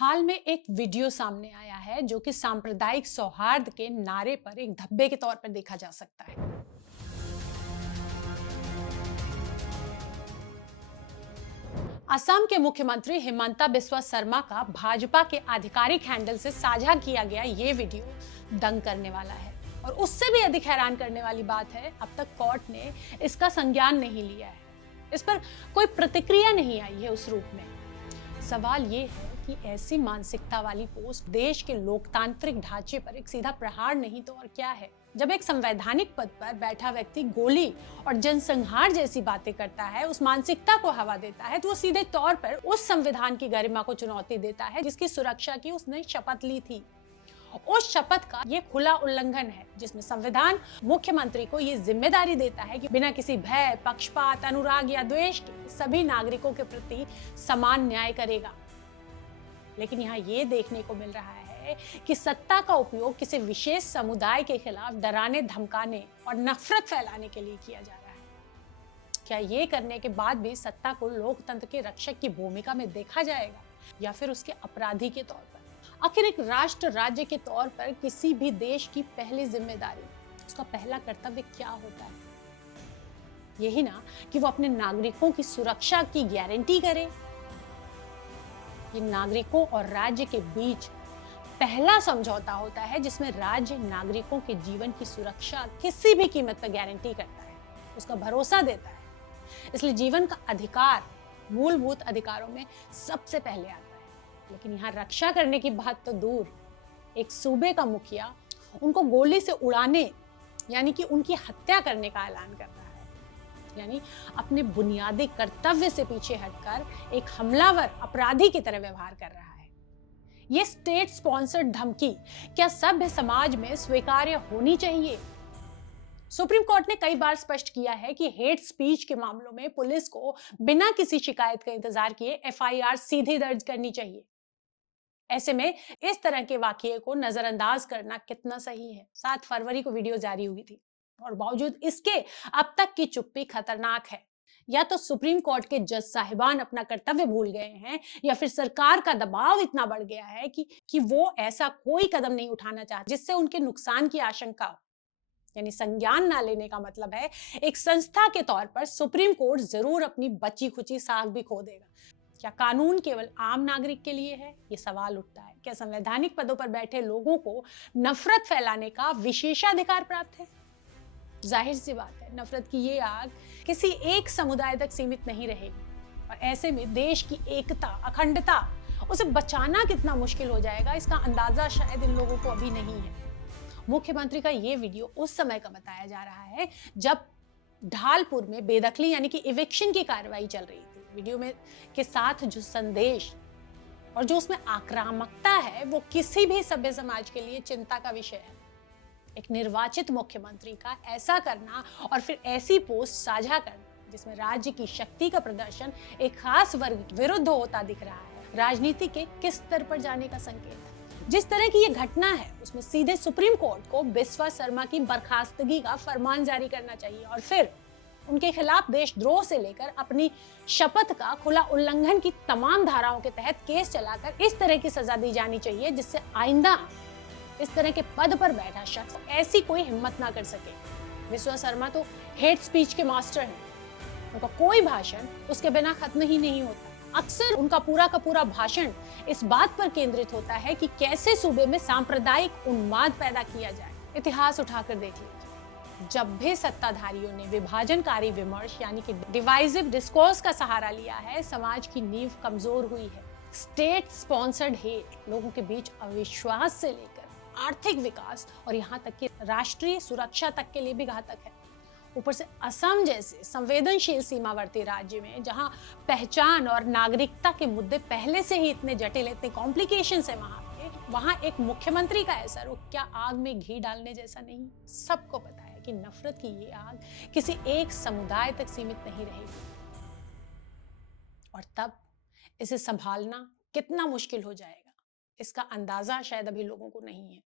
हाल में एक वीडियो सामने आया है जो कि सांप्रदायिक सौहार्द के नारे पर एक धब्बे के तौर पर देखा जा सकता है। असम के मुख्यमंत्री हिमंता बिस्वा शर्मा का भाजपा के आधिकारिक हैंडल से साझा किया गया ये वीडियो दंग करने वाला है। और उससे भी अधिक हैरान करने वाली बात है, अब तक कोर्ट ने इसका संज्ञान नहीं लिया है। इस पर कोई प्रतिक्रिया नहीं आई है उस रूप में। सवाल ये है कि ऐसी मानसिकता वाली पोस्ट देश के लोकतांत्रिक ढांचे पर एक सीधा प्रहार नहीं तो और क्या है। जब एक संवैधानिक पद पर बैठा व्यक्ति गोली और जनसंहार जैसी बातें करता है, उस मानसिकता को हवा देता है, तो वो सीधे तौर पर उस संविधान की गरिमा को चुनौती देता है जिसकी सुरक्षा की उसने शपथ ली थी। उस शपथ का ये खुला उल्लंघन है जिसमें संविधान मुख्यमंत्री को ये जिम्मेदारी देता है कि बिना किसी भय, पक्षपात, अनुराग या द्वेष के सभी नागरिकों के प्रति समान न्याय करेगा। लेकिन यहाँ ये देखने को मिल रहा है कि सत्ता का उपयोग किसी विशेष समुदाय के खिलाफ डराने, धमकाने और नफरत फैलाने के लिए किया जा रहा है। क्या ये करने के बाद भी सत्ता को लोकतंत्र के रक्षक की भूमिका में देखा जाएगा या फिर उसके अपराधी के तौर पर? आखिर एक राष्ट्र राज्य के तौर पर किसी भी देश की पहली जिम्मेदारी, उसका पहला कर्तव्य क्या होता है? यही ना कि वो अपने नागरिकों की सुरक्षा की गारंटी करे। ये नागरिकों और राज्य के बीच पहला समझौता होता है जिसमें राज्य नागरिकों के जीवन की सुरक्षा किसी भी कीमत पर गारंटी करता है, उसका भरोसा देता है। इसलिए जीवन का अधिकार मूलभूत अधिकारों में सबसे पहले आता है। लेकिन यहाँ रक्षा करने की बात तो दूर, एक सूबे का मुखिया उनको गोली से उड़ाने यानी कि उनकी हत्या करने का ऐलान कर रहा है। यानी अपने बुनियादी कर्तव्य से पीछे हटकर एक हमलावर अपराधी की तरह व्यवहार कर रहा है। ये स्टेट स्पॉन्सर्ड धमकी क्या सभ्य समाज में स्वीकार्य होनी चाहिए? सुप्रीम कोर्ट ने कई बार स्पष्ट किया है कि हेट स्पीच के मामलों में पुलिस को बिना किसी शिकायत का इंतजार किए एफआईआर सीधे दर्ज करनी चाहिए। ऐसे में इस तरह के वाकये को नजरअंदाज करना कितना सही है? 7 फरवरी को वीडियो जारी हुई थी और बावजूद इसके अब तक की चुप्पी खतरनाक है। या तो सुप्रीम कोर्ट के जज साहिबान अपना कर्तव्य भूल गए हैं या फिर सरकार का दबाव इतना बढ़ गया है कि वो ऐसा कोई कदम नहीं उठाना चाहते जिससे उनके नुकसान की आशंका हो। यानी संज्ञान ना लेने का मतलब है एक संस्था के तौर पर सुप्रीम कोर्ट जरूर अपनी बची खुची साख भी खो देगा। क्या कानून केवल आम नागरिक के लिए है? ये सवाल उठता है। क्या संवैधानिक पदों पर बैठे लोगों को नफरत फैलाने का विशेषाधिकार प्राप्त है? जाहिर सी बात है, नफरत की ये आग किसी एक समुदाय तक सीमित नहीं रहेगी। और ऐसे में देश की एकता, अखंडता, उसे बचाना कितना मुश्किल हो जाएगा, इसका अंदाजा शायद इन लोगों को अभी नहीं है। मुख्यमंत्री का ये वीडियो उस समय का बताया जा रहा है जब ढालपुर में बेदखली यानी कि इविक्शन की कार्रवाई चल रही थी। वीडियो में के साथ जो संदेश और जो उसमें आक्रामकता है वो किसी भी सभ्य समाज के लिए चिंता का विषय है। एक निर्वाचित मुख्यमंत्री का ऐसा करना और फिर ऐसी पोस्ट साझा करना जिसमें राज्य की शक्ति का प्रदर्शन एक खास वर्ग विरुद्ध होता दिख रहा है, राजनीति के किस स्तर पर जाने का संकेत है। जिस तरह की ये घटना है उसमें सीधे सुप्रीम कोर्ट को बिस्वा शर्मा की बर्खास्तगी का फरमान जारी करना चाहिए और फिर उनके खिलाफ देशद्रोह से लेकर अपनी शपथ का खुला उल्लंघन की तमाम धाराओं के तहत केस चलाकर इस तरह की सजा दी जानी चाहिए जिससे आइंदा इस तरह के पद पर बैठा शख्स ऐसी कोई हिम्मत ना कर सके। बिस्वा शर्मा तो हेट स्पीच के मास्टर हैं। उनका कोई भाषण उसके बिना खत्म ही नहीं होता। अक्सर उनका पूरा का पूरा भाषण इस बात पर केंद्रित होता है कि कैसे सूबे में सांप्रदायिक उन्माद पैदा किया जाए। इतिहास उठाकर देख लीजिए, जब भी सत्ताधारियों ने विभाजनकारी विमर्श यानी कि डिवाइसिव डिस्कोर्स का सहारा लिया है, समाज की नींव कमजोर हुई है। स्टेट स्पॉन्सर्ड हेट लोगों के बीच अविश्वास से लेकर आर्थिक विकास और यहाँ तक कि राष्ट्रीय सुरक्षा तक के लिए भी घातक है। ऊपर से असम जैसे संवेदनशील सीमावर्ती राज्य में जहां पहचान और नागरिकता के मुद्दे पहले से ही इतने जटिल, इतने कॉम्प्लिकेशंस है, वहां एक मुख्यमंत्री का ऐसा रुख क्या आग में घी डालने जैसा नहीं? सबको पता है कि नफरत की ये आग किसी एक समुदाय तक सीमित नहीं रहेगी और तब इसे संभालना कितना मुश्किल हो जाएगा, इसका अंदाजा शायद अभी लोगों को नहीं है।